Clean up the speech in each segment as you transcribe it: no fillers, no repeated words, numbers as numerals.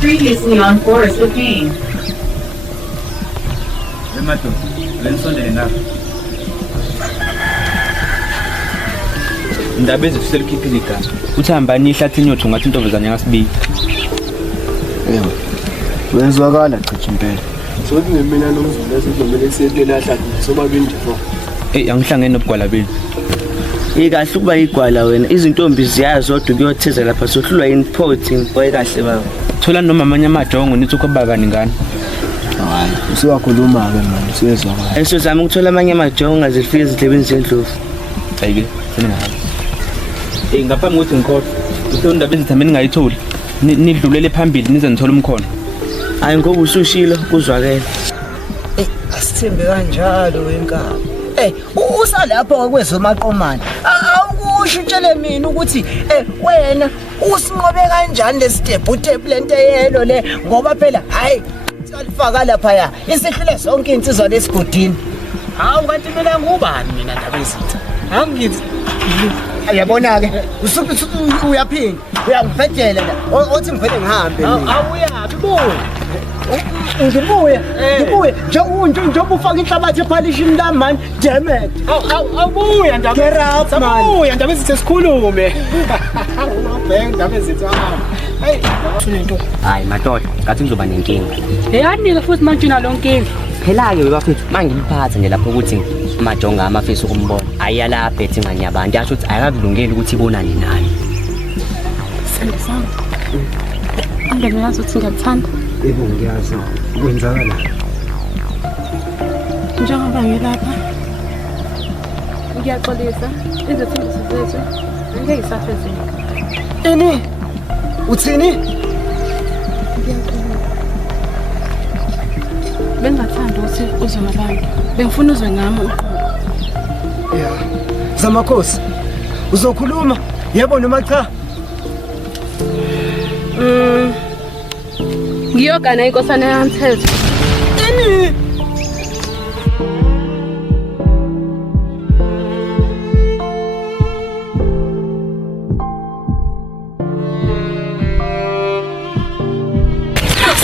Previously on Forest with Game. Madoda, lenisondele ngapha. Indaba ezifisela ukhiphile igama. Uthi hambani ihlathini yothu ngathi intombazane yakasibili. Yebo. Wenzwakala chicha impela. Sokuthi ngemina nomzulu esidomele siyetela hlathi sobabili nje fo. Angihlangene nobugwala beni. Kahle ukuba igwala wena izintombi ziyazodwa kuyotheza lapha sohlulwa importing boy kahle baba. Thola noma amanye amajongo nithi ukubaba ningane. Hayi, usiwakhuluma ke manje siyezwakala. Esizama ukuthola amanye amajongo ngazifike ezidlebeni zendlovu. Hayike, seningahamba. Ngaphambi kokuthi ngikhohle, usondaba ezithameni ngayitholi. Nidlulele phambili nize nithola umkhono. Hayi ngoba usushilo kuzwakela. Asithembe kanjalo wenkaba. Usalapho kwezomaqomane. Awukusho utshele mina ukuthi wena usinqobe kanjani lesitebhu lento yelo le ngoba phela hayi salifaka lapha ya isihlule zonke insizwa lesigudini. Hawu kanti mina ngubani mina ndaba ezitha. Angithi Ayabona ke uyaphinda uyangiphetela la othi ngivele ngihambe awuyapi buya. Ngibuye njengoba ufaka inhlabathi ephalishini lami man damn it. Awubuya ndaba. Get up man. Awubuya ndaba ezithe sikhulume. Awubheka ndaba ezitha. Hey, unento. Hayi madoda, ngathi ngizoba nenkinga. Yanika futhi manje nalonkinga. Phela ke bafethu mangiliphatha nje lapho ukuthi amajonga amafisi ukumbona. Ayala bethe nganye abantu yasho ukuthi ayakakulungeli ukuthi ibonane nani. Sandisana. Angeke yazi ukuthi ngiyathanda. Yebo ngiyazi. Kwenzakala. Njengoba ngilapha. Ngiyaxolisa izithembiso zethu. Angeke isafezeke. Ini? Uthini? Bengathanda ukuthi uzwe ngabantu. Bengifuna uzwe ngami uqobo. Yeah. Zamakhosi. Uzokhuluma? Yebo noma cha? Ngiyogana inkosana yamthetho. Ini?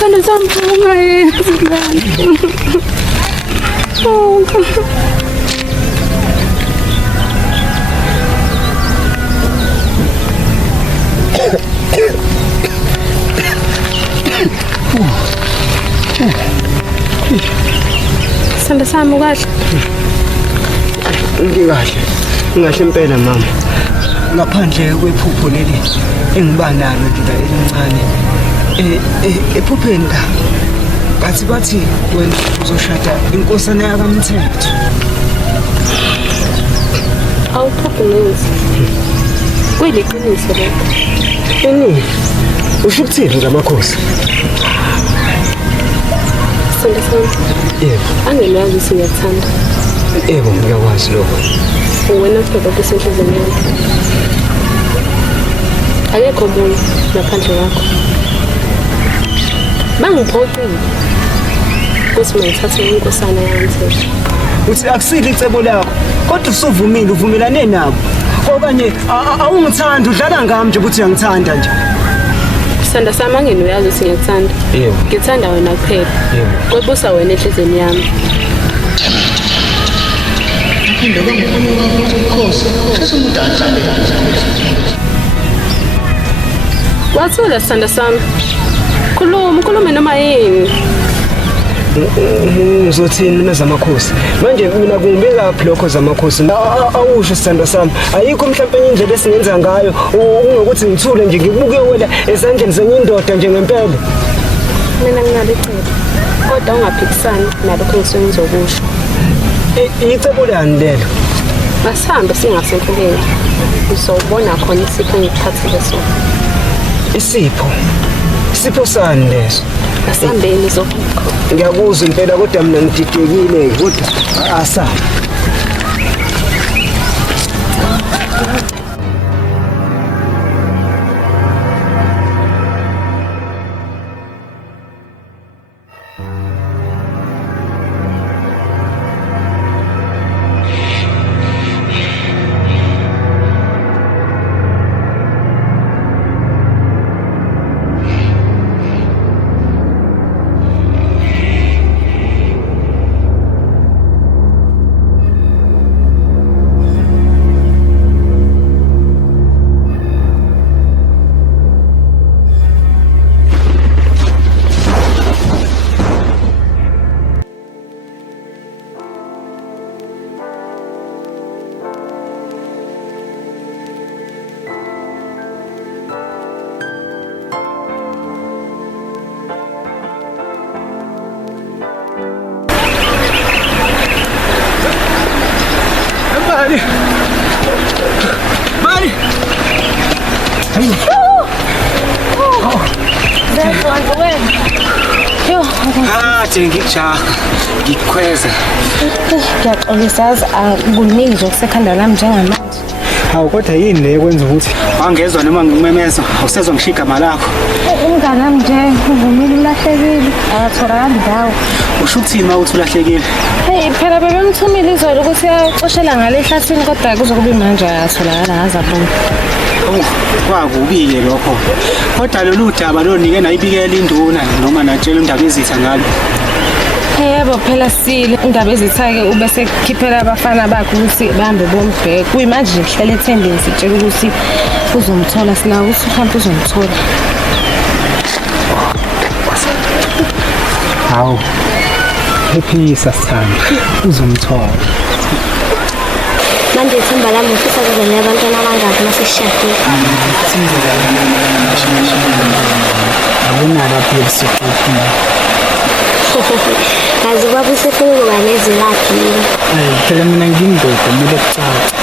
Sandisana ungayenzi ngani? Oh. Sandisana ukahle. Ngikahle. Ngahle impela mama. Ngaphandle kwephupho leli engiba nalo nje elincane. Ephupheni la. Bathi wena uzoshada inkosana yakamthetho. Awuphuphi nezi. Kuyiqiniso lokho. Ini? Usho ukuthini Zamakhosi? Sandisana. Yebo. Angilazi ukuthi ngiyathanda. Yebo ngiyakwazi lokho. Wena uphela kusenhlizweni yami. Akekho omunye ngaphandle kwakho. Bangiphoqile ukuthi ngithathe inkosana yamthetho. Uthi akusile icebo lakho kodwa usuvumile uvumelane nabo. Okanye awungithandi udlala ngami nje ukuthi uyangithanda nje. Sandisana angene uyazi ukuthi ngiyathanda. Yebo. Ngithanda wena kuphela. Yebo. Kwebusa wena enhlizweni yami. Indaba ngifuna ukuthi ukhosi sesumuntu athande Wathula Sandisana. Khuluma noma yini. Ngizothini mina Zamakhosi manje mina kungibeka lokho Zamakhosi awusho sithando sami ayikho mhlawumbe indlela esingenza ngayo ungokuthi ngithule nje ngibuke wena ezandleni zenye indoda nje ngempela Mina ngingalicela kodwa ungaphikisani nalokho engisuke ngizokusho. Icebo lani lelo? Asihambe singasenkuleni. Uzobona khona isipho engiphathile sona. Isipho sani leso? Asihambeni uzofika. Ngiyakuzwa impela kodwa mina ngididekile kodwa asaba. Mali. Ngikujaha ngikukhweza. Ngiyaxolisa akukuningi nje okusekhanda lami njengamanje. Hawu kodwa yini le kwenza ukuthi wangezwa noma ngimemeza awusezwa ngishiya igama lakho? Umngane wami nje uvumile ulahlekile akatholakali ndawo. Usho ukuthini uma uthi ulahlekile? Hey phela bebemthumile izolo ukuthi ayaxoshela ngale ehlasini kodwa kuzokuba manje ayatholakala ngazabona. Kwakubi-ke lokho kodwa lolu daba lonike nayibikela induna noma natshela indaba ezitha ngalo. Yebo phela sile indaba ezitha-ke ube sekukhiphela abafana bakhe ukuthi bahambe bombheka kuyimanje nje kuhlele ethembeni sitshela ukuthi uzomthola sinawo ukuthi mhlawumbe uzomthola. Hawu phephisa Sithando uzomthola. Manje ithemba lami ufisa kuze nabantwana abangaki masishadile. Abona lapho ebusuku. Kazi kwabo usefuna ukuba nezilakhi yini? Phela mina ngiyindoda kumele kucace.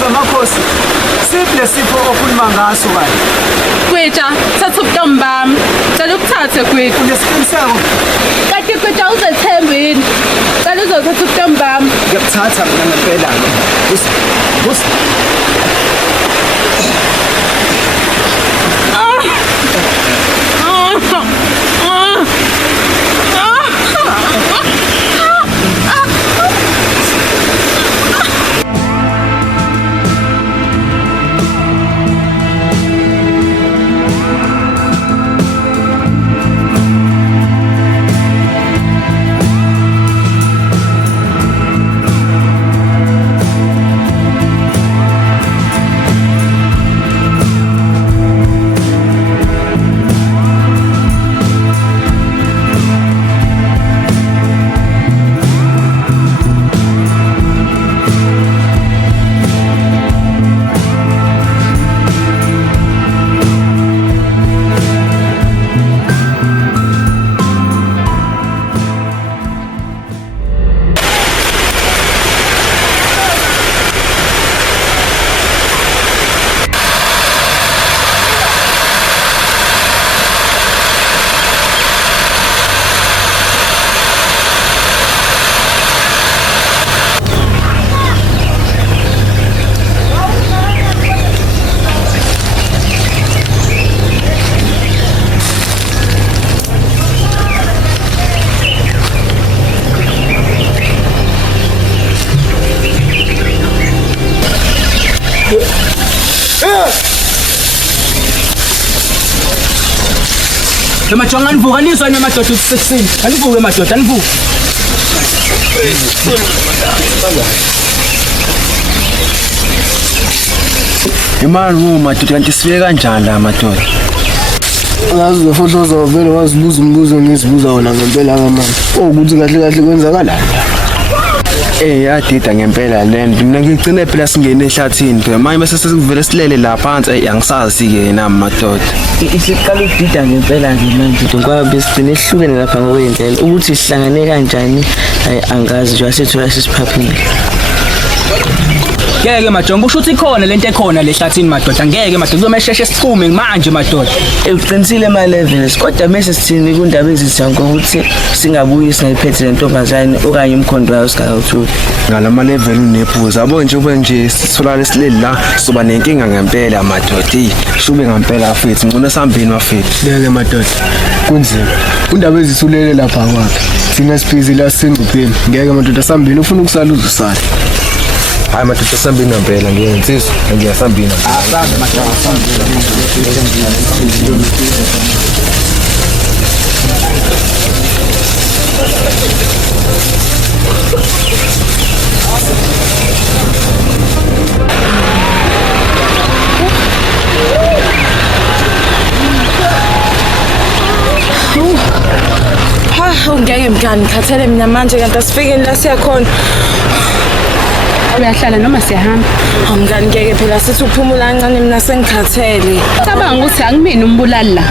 Samakhosi siphi lesipho okhuluma ngaso kanje? Gwetsha thatha ubutombi bami cela ukuthathe gwetsha. Unesiqiniseko? Kanti gwetsha uzethemba yini? Cela uzothatha ubutombi bami. Ngiyakuthatha mina ngempela. Majonga anivuka anizwa namadoda ukusesini. Anivuke madoda anivuke. Imali madoda kanti sife kanjani la madoda? Uyazi uzofohla uzovela wazibuza umbuzo ngizibuza wona ngempela kamanje. Ukuthi kahle kahle kwenzakalani? Yadida ngempela lento. Mina ngigcine phela singene ehlathini phela. Manje bese sikuvele silele la phansi angisazi-ke nami madoda. Isiqala ukudida ngempela nje manje ngoba besigcine sihlukene lapha ngokwendlela ukuthi sihlangane kanjani angazi nje wasethola sisiphaphile. Ngeke madoda usho ukuthi khona lento ekhona lehlathini madoda ngeke madoda kuzomesheshe siphume manje madoda. Uqinisile ma-levels kodwa mase sithini kundaba ezithango ukuthi singabuyi singayiphethe le ntombazane okanye umkhondo wayo singawuthuli. Ngalama level unephuza yabo nje ube nje sitholane sileli la soba nenkinga ngempela madoda. Shube ngempela mfethu ngcono sihambeni mafethu. Ngeke madoda kunzima undaba ezithulele lapha kwakhe thina sibhizi la singcupheni. Ngeke madoda sihambeni ufuna ukusala uzusala. Hayi madoda sihambeni ngempela ngiyensizwa ngiyasambina. Ngeke mngani ngikhathele mina manje kanti asifikeni la siyakhona. Uyahlala noma siyahamba? Mngani ngeke phela sithi uphumula kancane mina sengikhathele. Cabanga ukuthi angimini umbulali la.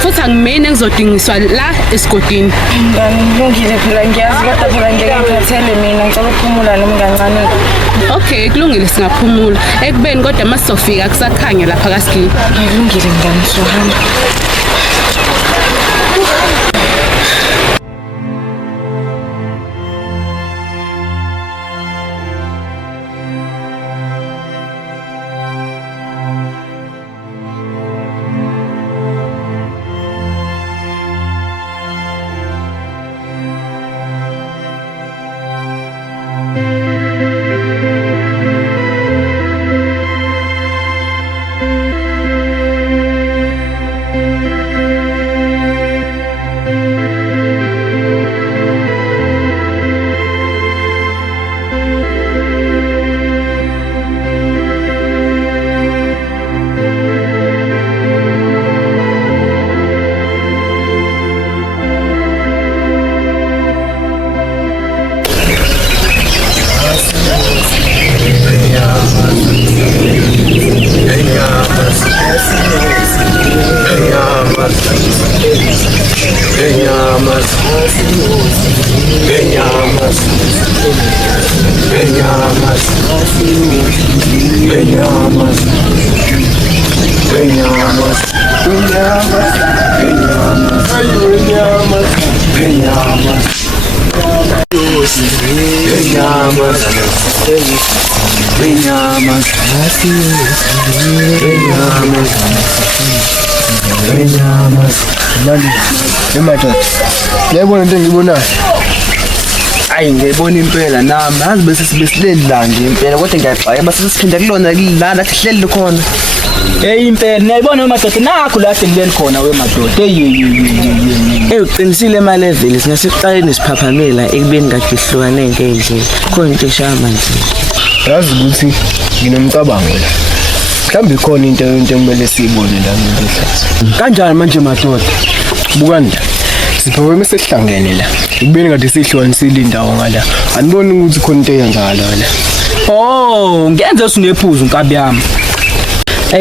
Futhi angimini engizodingiswa la esigodini. Mngani ngilungile phela ngiyazi kodwa phela ngeke ngikhathele mina ngicela ukuphumula noma kancane. Okay kulungile singaphumula. Ekubeni kodwa masizofika kusakhanya lapha kaSigini. Kulungile mngani sohamba. Madoda yayibona into engiyibonayo. Hayi ngiyibona impela nami yazi bese sibesileli la nje impela kodwa ngiyaqala base siphinde kulona la la sihleli khona. Impela ngiyayibona madoda nakho la ngileli khona madoda. Uqinisile ma-level singasiqale nesiphaphamela ekubeni kade sihlukane ngendlela khona into eshaya manje. Yazi ukuthi nginomcabango la. Mhlawumbe ikhona into ekumele siyibone la ngehlathi. Kanjani manje madoda? Bukani siphowe mesesihlangene la. Ukubeni kade sihlukanisile indawo ngala. Aniboni ukuthi khona into eyenzakala la. Oh, ngenze usunephuzu nkabi yami.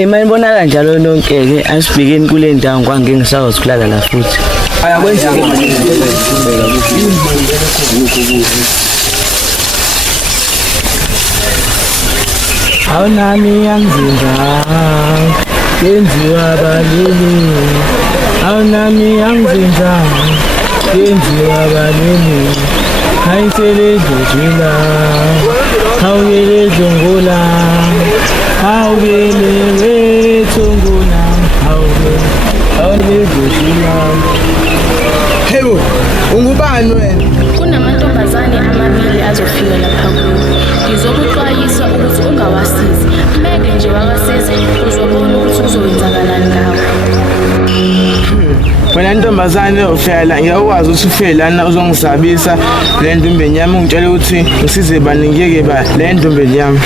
Manje bona kanjalo nonke-ke asibhekeni kule ndawo ngwange ngisakwazi kulala la futhi. Ayakwenzeki Awunami yangizinza yenziwa balini. Awunami yangizinza yenziwa balini. Hayisele dojila hawuyele dongula hawuyele tongula hawuyele dojila. Hey ungubani wena? Kunamantombazane amabili azofika lapha kuyo. Ngizokuxwayisa ukuthi ungawasizi. Meke nje wakasize uzobona ukuthi kuzowenzakalani ngawe. Wena ntombazane ufela ngiyakwazi ukuthi ufike lana uzongisabisa le ndombeni yami ungitshela ukuthi ngisize bani ngiyeke ba le ndombeni yami.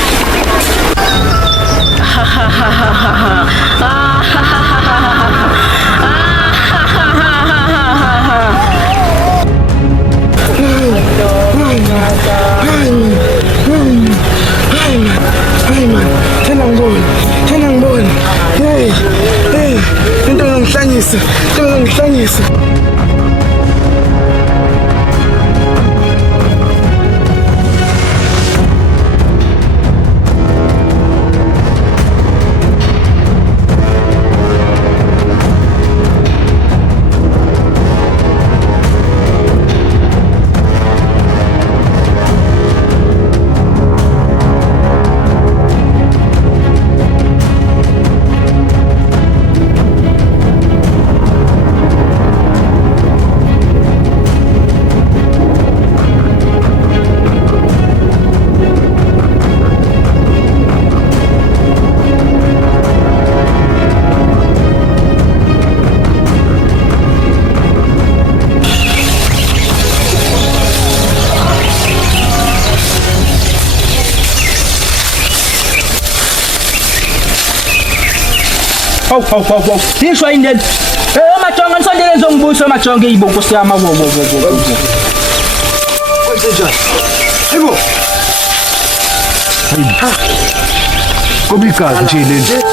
Ngiyaxolisa. Hawu. Ngisho yini lento? Majonga nisondele ngizongibusa majonga eyibo Nkosi yami wo. Kwenze njani? Hayibo. Kuba igazi nje leli.